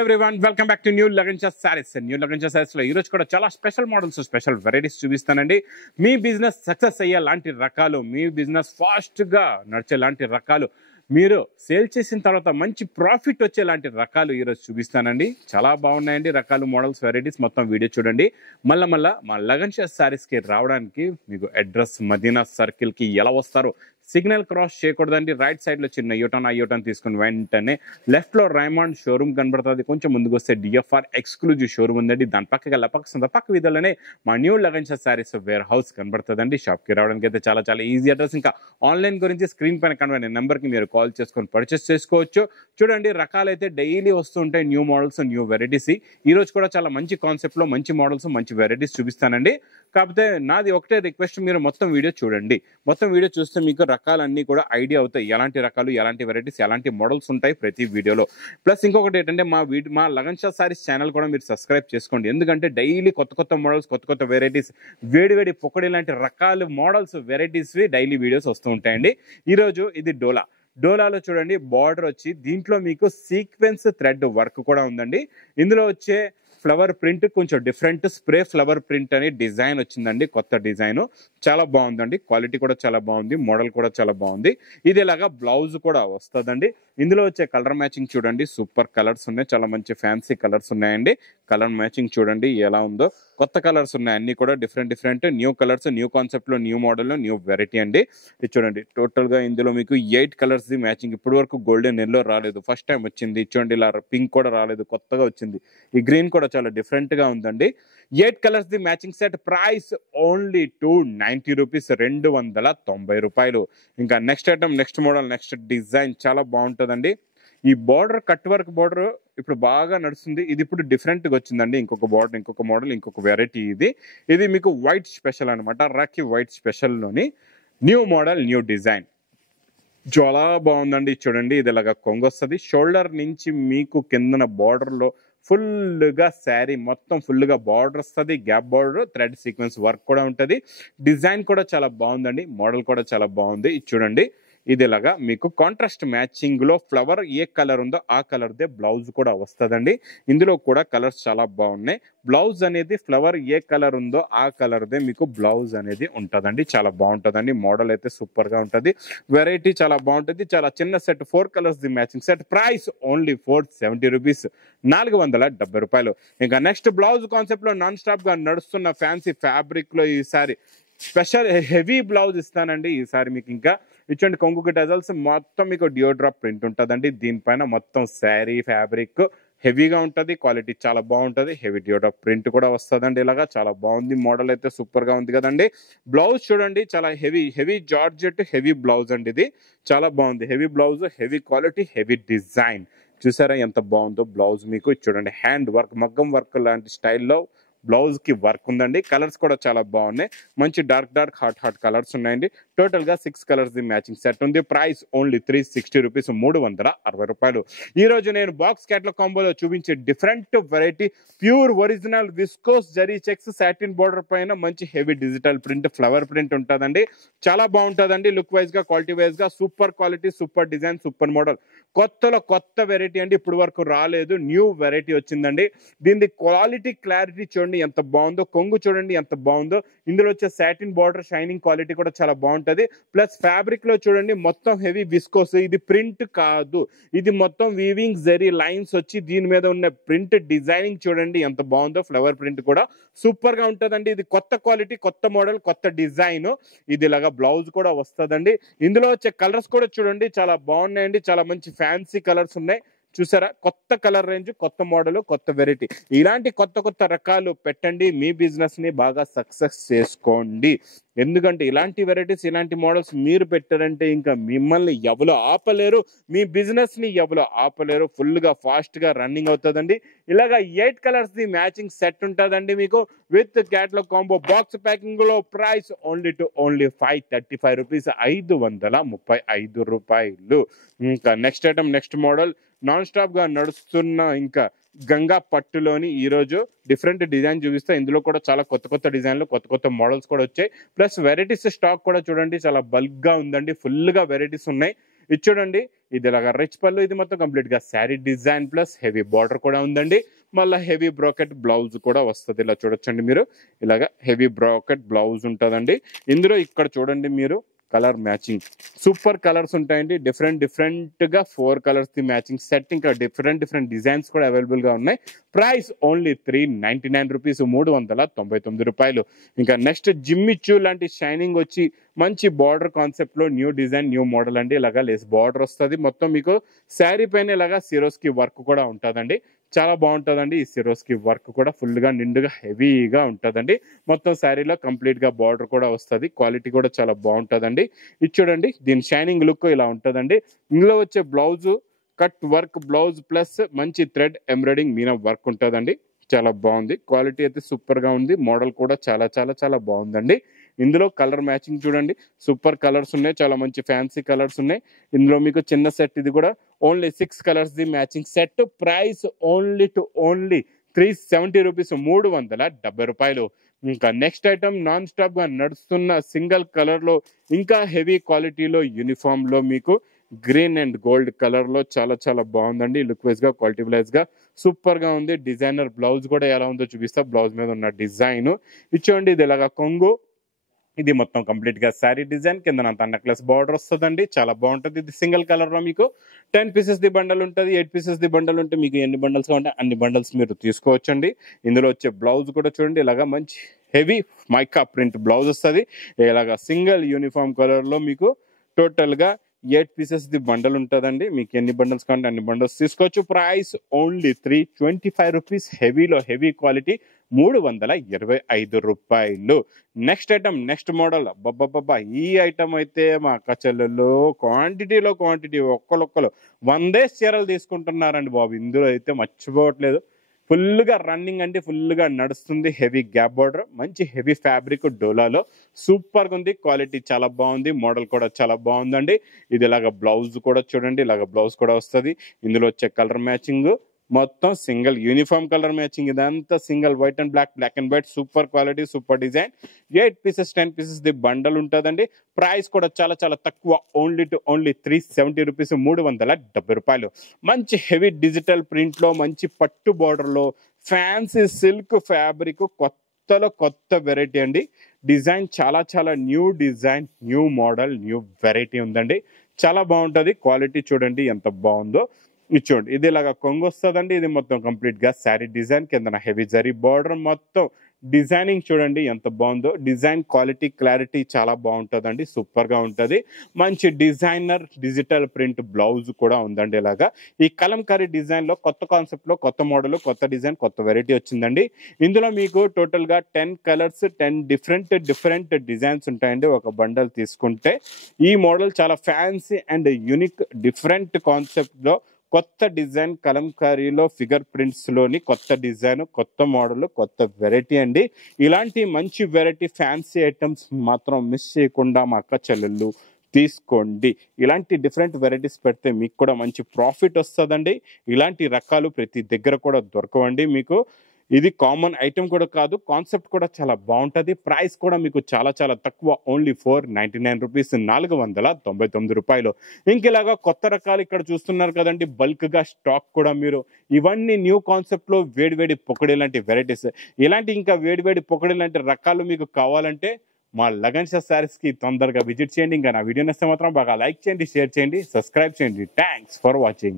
Everyone welcome back to new Lagansha saris. New Lagansha saris లో ఈ రోజు కూడా చాలా స్పెషల్ మోడల్స్, స్పెషల్ వెరైటీస్ చూపిస్తానండి. మీ బిజినెస్ సక్సెస్ అయ్యే లాంటి రకాలు, మీ బిజినెస్ ఫాస్ట్ గా నడిచే లాంటి రకాలు, మీరు సేల్ చేసిన తర్వాత మంచి ప్రాఫిట్ వచ్చేలాంటి రకాలు ఈరోజు చూపిస్తానండి. చాలా బాగున్నాయండి రకాలు, మోడల్స్, వెరైటీస్. మొత్తం వీడియో చూడండి. మళ్ళా మా లగన్షా సారీస్కి రావడానికి మీకు అడ్రస్ మదీనా సర్కిల్కి ఎలా వస్తారో, సిగ్నల్ క్రాస్ చేయకూడదండి. రైట్ సైడ్లో చిన్న యూటర్న్, ఆ యూటర్న్ తీసుకుని వెంటనే లెఫ్ట్లో రైమాండ్ షోరూమ్ కనబడుతుంది. కొంచెం ముందుకు వస్తే డిఎఫ్ఆర్ ఎక్స్క్లూజివ్ షోరూమ్ ఉందండి. దాని పక్క వీధిలోనే మా new Lagansha saris warehouse కనబడుతుందండి. షాప్కి రావడానికి అయితే చాలా చాలా ఈజీ అడ్రస్. ఇంకా ఆన్లైన్ గురించి స్క్రీన్ పైన కనబడే నెంబర్కి మీరు కాల్ చేసుకొని పర్చేస్ చేసుకోవచ్చు. చూడండి, రకాలైతే డైలీ వస్తూ ఉంటాయి, న్యూ మోడల్స్, న్యూ వెరైటీస్. ఈ రోజు కూడా చాలా మంచి కాన్సెప్ట్లో మంచి మోడల్స్, మంచి వెరైటీస్ చూపిస్తానండి. కాకపోతే నాది ఒకటే రిక్వెస్ట్, మీరు మొత్తం వీడియో చూడండి. మొత్తం వీడియో చూస్తే మీకు రకాలన్నీ కూడా ఐడియా అవుతాయి, ఎలాంటి రకాలు, ఎలాంటి వెరైటీస్, ఎలాంటి మోడల్స్ ఉంటాయి ప్రతి వీడియోలో. ప్లస్ ఇంకొకటి ఏంటంటే, మా లగన్షా సారీస్ ఛానల్ కూడా మీరు సబ్స్క్రైబ్ చేసుకోండి. ఎందుకంటే డైలీ కొత్త మోడల్స్, కొత్త వెరైటీస్, వేడి పొక్కడి లాంటి రకాలు మోడల్స్, వెరైటీస్వి డైలీ వీడియోస్ వస్తూ ఉంటాయండి. ఈరోజు ఇది డోలాలో చూడండి, బార్డర్ వచ్చి దీంట్లో మీకు సీక్వెన్స్ థ్రెడ్ వర్క్ కూడా ఉందండి. ఇందులో వచ్చే ఫ్లవర్ ప్రింట్ కొంచెం డిఫరెంట్, స్ప్రే ఫ్లవర్ ప్రింట్ అని డిజైన్ వచ్చిందండి. కొత్త డిజైన్ చాలా బాగుందండి. క్వాలిటీ కూడా చాలా బాగుంది, మోడల్ కూడా చాలా బాగుంది. ఇది ఇలాగా బ్లౌజ్ కూడా వస్తుందండి. ఇందులో వచ్చే కలర్ మ్యాచింగ్ చూడండి, సూపర్ కలర్స్ ఉన్నాయి, చాలా మంచి ఫ్యాన్సీ కలర్స్ ఉన్నాయండి. కలర్ మ్యాచింగ్ చూడండి ఎలా ఉందో. కొత్త కలర్స్ ఉన్నాయి, అన్ని కూడా డిఫరెంట్ న్యూ కలర్స్, న్యూ కాన్సెప్ట్లో, న్యూ మోడల్లో, న్యూ వెరైటీ అండి. ఇది చూడండి, టోటల్గా ఇందులో మీకు 8 కలర్స్ ది మ్యాచింగ్. ఇప్పటి వరకు గోల్డెన్ ఎల్లో రాలేదు, ఫస్ట్ టైం వచ్చింది. చూడండి, ఇలా పింక్ కూడా రాలేదు, కొత్తగా వచ్చింది. ఈ గ్రీన్ కూడా చాలా డిఫరెంట్ గా ఉందండి. 8 colours the matching set. Price only 290 rupees, 290 రూపాయలు. ఇంకా next item, next model, next design చాలా బాగుంటుందండి. ఈ బార్డర్ కట్ వర్క్ బార్డర్ ఇప్పుడు బాగా నడుస్తుంది. ఇది ఇప్పుడు డిఫరెంట్ గా వచ్చిందండి. ఇంకొక బార్డర్, ఇంకొక మోడల్, ఇంకొక వెరైటీ. ఇది మీకు వైట్ స్పెషల్ అనమాట. రాఖీ వైట్ స్పెషల్ లోని న్యూ మోడల్, న్యూ డిజైన్ చాలా బాగుందండి. చూడండి, ఇది ఇలాగా కొంగు వస్తుంది. షోల్డర్ నుంచి మీకు కిందన బార్డర్ లో ఫుల్గా శారీ మొత్తం ఫుల్గా బార్డర్ వస్తుంది. Gap border, thread sequence work కూడా ఉంటుంది. డిజైన్ కూడా చాలా బాగుందండి, మోడల్ కూడా చాలా బాగుంది. ఇది చూడండి, ఇది ఇలాగా మీకు కాంట్రాస్ట్ మ్యాచింగ్ లో ఫ్లవర్ ఏ కలర్ ఉందో ఆ కలర్ దే బ్లౌజ్ కూడా వస్తుందండి. ఇందులో కూడా కలర్స్ చాలా బాగున్నాయి. బ్లౌజ్ అనేది ఫ్లవర్ ఏ కలర్ ఉందో ఆ కలర్ దే మీకు బ్లౌజ్ అనేది ఉంటుందండి. చాలా బాగుంటుందండి. మోడల్ అయితే సూపర్ గా ఉంటుంది, వెరైటీ చాలా బాగుంటుంది. చాలా చిన్న set, 4 colours the matching set. Price only 470 rupees, 470 రూపాయలు. ఇంకా నెక్స్ట్ బ్లౌజ్ కాన్సెప్ట్ లో నాన్ స్టాప్ గా నడుస్తున్న ఫ్యాన్సీ ఫ్యాబ్రిక్ లో ఈసారి స్పెషల్ హెవీ బ్లౌజ్ ఇస్తానండి. ఈసారి మీకు ఇంకా ఇచ్చండి, కొంగుకి టజల్స్ మొత్తం మీకు డియోడ్రాప్ ప్రింట్ ఉంటుందండి. దీనిపైన మొత్తం శారీ ఫ్యాబ్రిక్ హెవీగా ఉంటుంది, క్వాలిటీ చాలా బాగుంటుంది. హెవీ డియోడ్రాప్ ప్రింట్ కూడా వస్తుందండి. ఇలాగా చాలా బాగుంది, మోడల్ అయితే సూపర్ గా ఉంది కదండి. బ్లౌజ్ చూడండి, చాలా హెవీ జార్జెట్, హెవీ బ్లౌజ్ అండి. ఇది చాలా బాగుంది, heavy blouse, heavy quality, heavy design. చూసారా ఎంత బాగుందో బ్లౌజ్ మీకు. చూడండి, హ్యాండ్ వర్క్, మగ్గం వర్క్ లాంటి స్టైల్లో బ్లౌజ్ కి వర్క్ ఉందండి. కలర్స్ కూడా చాలా బాగున్నాయి, మంచి డార్క్ హాట్ కలర్స్ ఉన్నాయండి. టోటల్ గా 6 కలర్స్ ది మ్యాచింగ్ సెట్ ఉంది. ప్రైస్ ఓన్లీ 360 రూపీస్, 360 రూపాయలు. ఈ రోజు నేను బాక్స్ క్యాట్లాగ్ కాంబోలో చూపించే different variety pure original viscose zari checks satin border పైన మంచి heavy digital print, flower print ఉంటుందండి. చాలా బాగుంటుందండి. లుక్ వైజ్ గా, క్వాలిటీ వైజ్ గా super quality, super design, super model. కొత్త వెరైటీ అండి, ఇప్పుడు వరకు రాలేదు, న్యూ వెరైటీ వచ్చిందండి. దీని క్వాలిటీ, క్లారిటీ చూడండి ఎంత బాగుందో. కొంగు చూడండి ఎంత బాగుందో. ఇందులో వచ్చే సాటిన్ బార్డర్, షైనింగ్ క్వాలిటీ కూడా చాలా బాగుంటది. ప్లస్ ఫ్యాబ్రిక్ లో చూడండి మొత్తం హెవీ విస్కోస్. ఇది ప్రింట్ కాదు, ఇది మొత్తం వీవింగ్ జరీ లైన్స్ వచ్చి దీని మీద ఉన్న ప్రింట్ డిజైనింగ్ చూడండి ఎంత బాగుందో. ఫ్లవర్ ప్రింట్ కూడా సూపర్ గా ఉంటదండి. ఇది కొత్త క్వాలిటీ, కొత్త మోడల్, కొత్త డిజైన్. ఇది ఇలాగా బ్లౌజ్ కూడా వస్తుందండి. ఇందులో వచ్చే కలర్స్ కూడా చూడండి చాలా బాగున్నాయండి. చాలా మంచి ఫ్యాన్సీ కలర్స్ ఉన్నాయి. చూసారా, కొత్త కలర్ రేంజ్, కొత్త మోడల్, కొత్త వెరైటీ. ఇలాంటి కొత్త రకాలు పెట్టండి, మీ బిజినెస్ ని బాగా సక్సెస్ చేసుకోండి. ఎందుకంటే ఇలాంటి వెరైటీస్, ఇలాంటి మోడల్స్ మీరు పెట్టారంటే ఇంకా మిమ్మల్ని ఎవరు ఆపలేరు, మీ బిజినెస్ ని ఎవరు ఆపలేరు. ఫుల్ గా ఫాస్ట్ గా రన్నింగ్ అవుతుందండి. ఇలాగా 8 కలర్స్ ది మ్యాచింగ్ సెట్ ఉంటుందండి మీకు with catalogue combo box packing లో. ప్రైస్ ఓన్లీ 535 రూపీస్, 535 రూపాయలు. ఇంకా next item, next model non stop గా నడుస్తున్న ఇంకా గంగా పట్టులోని ఈరోజు డిఫరెంట్ డిజైన్ చూపిస్తా. ఇందులో కూడా చాలా కొత్త డిజైన్లు, కొత్త మోడల్స్ కూడా వచ్చాయి. ప్లస్ వెరైటీస్ స్టాక్ కూడా చూడండి చాలా బల్క్ గా ఉందండి. ఫుల్ గా వెరైటీస్ ఉన్నాయి. ఇది చూడండి, ఇది ఇలాగా రిచ్ పళ్ళు, ఇది మొత్తం కంప్లీట్ గా sari design plus heavy border కూడా ఉందండి. మళ్ళీ హెవీ బ్రోకెట్ బ్లౌజ్ కూడా వస్తుంది. ఇలా చూడొచ్చండి మీరు, ఇలాగా హెవీ బ్రోకెట్ బ్లౌజ్ ఉంటుందండి. ఇందులో ఇక్కడ చూడండి మీరు కలర్ మ్యాచింగ్ సూపర్ కలర్స్ ఉంటాయండి. డిఫరెంట్ గా 4 కలర్స్ ది మ్యాచింగ్ సెట్, ఇంకా డిఫరెంట్ డిజైన్స్ కూడా అవైలబుల్ గా ఉన్నాయి. ప్రైస్ ఓన్లీ 399 రూపీస్, 399 రూపాయలు. ఇంకా నెక్స్ట్ జిమ్మిచ్చు లాంటి షైనింగ్ వచ్చి మంచి బార్డర్ కాన్సెప్ట్ లో న్యూ డిజైన్ న్యూ మోడల్ అండి. ఇలాగా లేస్ బార్డర్ వస్తుంది. మొత్తం మీకు శారీ పైన ఇలాగా సిరోస్కి వర్క్ కూడా ఉంటుందండి. చాలా బాగుంటుందండి. ఈ సిరోస్కి వర్క్ కూడా ఫుల్ గా నిండుగా హెవీగా ఉంటుందండి. మొత్తం శారీలో కంప్లీట్ గా బార్డర్ కూడా వస్తుంది. క్వాలిటీ కూడా చాలా బాగుంటుందండి. ఇది చూడండి, దీని షైనింగ్ లుక్ ఇలా ఉంటుందండి. ఇందులో వచ్చే blouse cut work blouse plus మంచి థ్రెడ్ ఎంబ్రాయిడింగ్ మీనా వర్క్ ఉంటుందండి. చాలా బాగుంది. క్వాలిటీ అయితే సూపర్ గా ఉంది. మోడల్ కూడా చాలా బాగుందండి. ఇందులో కలర్ మ్యాచింగ్ చూడండి, సూపర్ కలర్స్ ఉన్నాయి. చాలా మంచి ఫ్యాన్సీ కలర్స్ ఉన్నాయి. ఇందులో మీకు చిన్న సెట్, ఇది కూడా only 6 colours the matching set. Price only 370 rupees, 370 రూపాయలు. ఇంకా నెక్స్ట్ ఐటమ్ నాన్ స్టాప్ గా నడుస్తున్న సింగిల్ కలర్ లో ఇంకా హెవీ క్వాలిటీలో యూనిఫామ్ లో మీకు గ్రీన్ అండ్ గోల్డ్ కలర్ లో చాలా బాగుందండి. లుక్ వైజ్ గా క్వాలిటీ వైజ్ గా సూపర్ గా ఉంది. డిజైనర్ బ్లౌజ్ కూడా ఎలా ఉందో చూపిస్తా. బ్లౌజ్ మీద ఉన్న డిజైన్ ఇచ్చోండి, ఇది ఇలాగా కొంగు, ఇది మొత్తం కంప్లీట్ గా శారీ డిజైన్, కింద నెక్లెస్ బార్డర్ వస్తుందండి. చాలా బాగుంటుంది. ఇది సింగిల్ కలర్ లో మీకు 10 పీసెస్ ది బండల్ ఉంటుంది. 8 పీసెస్ ది బండల్ ఉంటే మీకు ఎన్ని బండల్స్ కావాలంటే అన్ని బండల్స్ మీరు తీసుకోవచ్చండి. ఇందులో వచ్చే బ్లౌజ్ కూడా చూడండి, ఇలాగా మంచి హెవీ మైకా ప్రింట్ బ్లౌజ్ వస్తుంది. ఇలాగా సింగిల్ యూనిఫామ్ కలర్ లో మీకు టోటల్ గా 8 పీసెస్ ది బండల్ ఉంటుందండి. మీకు ఎన్ని బండల్స్ కావాలంటే అన్ని బండల్స్ తీసుకోవచ్చు. Price only 325 rupees. హెవీలో హెవీ క్వాలిటీ, 325 రూపాయలు. Next item, next model. అబ్బబ్బబ్బా, ఈ ఐటమ్ అయితే మా అక్క చెల్లెల్లో క్వాంటిటీ ఒక్కరు 100 చీరలు తీసుకుంటున్నారండి బాబు. ఇందులో అయితే మర్చిపోవట్లేదు. ఫుల్గా రన్నింగ్ అండి, ఫుల్గా నడుస్తుంది. హెవీ గ్యాప్ బార్డర్, మంచి హెవీ ఫ్యాబ్రిక్ డోలాలో సూపర్గా ఉంది. క్వాలిటీ చాలా బాగుంది. మోడల్ కూడా చాలా బాగుందండి. ఇది ఇలాగ బ్లౌజ్ కూడా చూడండి, ఇలాగ బ్లౌజ్ కూడా వస్తుంది. ఇందులో వచ్చే కలర్ మ్యాచింగ్ మొత్తం సింగిల్ యూనిఫామ్ కలర్ మ్యాచింగ్. ఇదంతా single white and black and white, super quality, super design. 8 pieces 10 pieces the bundle ఉంటుందండి. ప్రైస్ కూడా చాలా తక్కువ, ఓన్లీ 370 రూపీస్, 370 రూపాయలు. మంచి హెవీ డిజిటల్ ప్రింట్ లో మంచి పట్టు బార్డర్ లో ఫ్యాన్సీ సిల్క్ ఫ్యాబ్రిక్, కొత్త వెరైటీ అండి. డిజైన్ చాలా new design, new model, new variety ఉందండి. చాలా బాగుంటది. క్వాలిటీ చూడండి ఎంత బాగుందో. ఇది చూడండి, ఇది ఇలాగా కొంగు వస్తుందండి. ఇది మొత్తం కంప్లీట్ గా శారీ డిజైన్, కింద హెవీ జరీ బార్డర్, మొత్తం డిజైనింగ్ చూడండి ఎంత బాగుందో. డిజైన్ క్వాలిటీ క్లారిటీ చాలా బాగుంటుందండి. సూపర్ గా ఉంటది. మంచి డిజైనర్ డిజిటల్ ప్రింట్ బ్లౌజ్ కూడా ఉందండి. ఇలాగా ఈ కలంకారీ డిజైన్ లో కొత్త కాన్సెప్ట్ లో కొత్త మోడల్, కొత్త డిజైన్, కొత్త వెరైటీ వచ్చిందండి. ఇందులో మీకు టోటల్ గా 10 కలర్స్ 10 డిఫరెంట్ డిజైన్స్ ఉంటాయండి. ఒక బండల్ తీసుకుంటే ఈ మోడల్ చాలా fancy and unique different concept లో కొత్త డిజైన్, కలంకారీలో ఫిగర్ ప్రింట్స్ లోని కొత్త డిజైన్, కొత్త మోడల్, కొత్త వెరైటీ అండి. ఇలాంటి మంచి వెరైటీ ఫ్యాన్సీ ఐటమ్స్ మాత్రం మిస్ చేయకుండా మా అక్క చెల్లెళ్ళు తీసుకోండి. ఇలాంటి డిఫరెంట్ వెరైటీస్ పెడితే మీకు కూడా మంచి ప్రాఫిట్ వస్తుందండి. ఇలాంటి రకాలు ప్రతి దగ్గర కూడా దొరకవండి మీకు. ఇది కామన్ ఐటమ్ కూడా కాదు, కాన్సెప్ట్ కూడా చాలా బాగుంటుంది. ప్రైస్ కూడా మీకు చాలా తక్కువ, ఓన్లీ 499 రూపీస్, 499 రూపాయలు. ఇంకెలాగా కొత్త రకాలు ఇక్కడ చూస్తున్నారు కదండి, బల్క్ గా స్టాక్ కూడా మీరు ఇవన్నీ న్యూ కాన్సెప్ట్ లో వేడివేడి పొకడి లాంటి వెరైటీస్, ఇలాంటి ఇంకా వేడివేడి పొకడి లాంటి రకాలు మీకు కావాలంటే మా లగన్ షా శారీస్ కి తొందరగా విజిట్ చేయండి. ఇంకా నా వీడియో నచ్చితే మాత్రం బాగా లైక్ చేయండి, షేర్ చేయండి, సబ్స్క్రైబ్ చేయండి. Thanks for watching.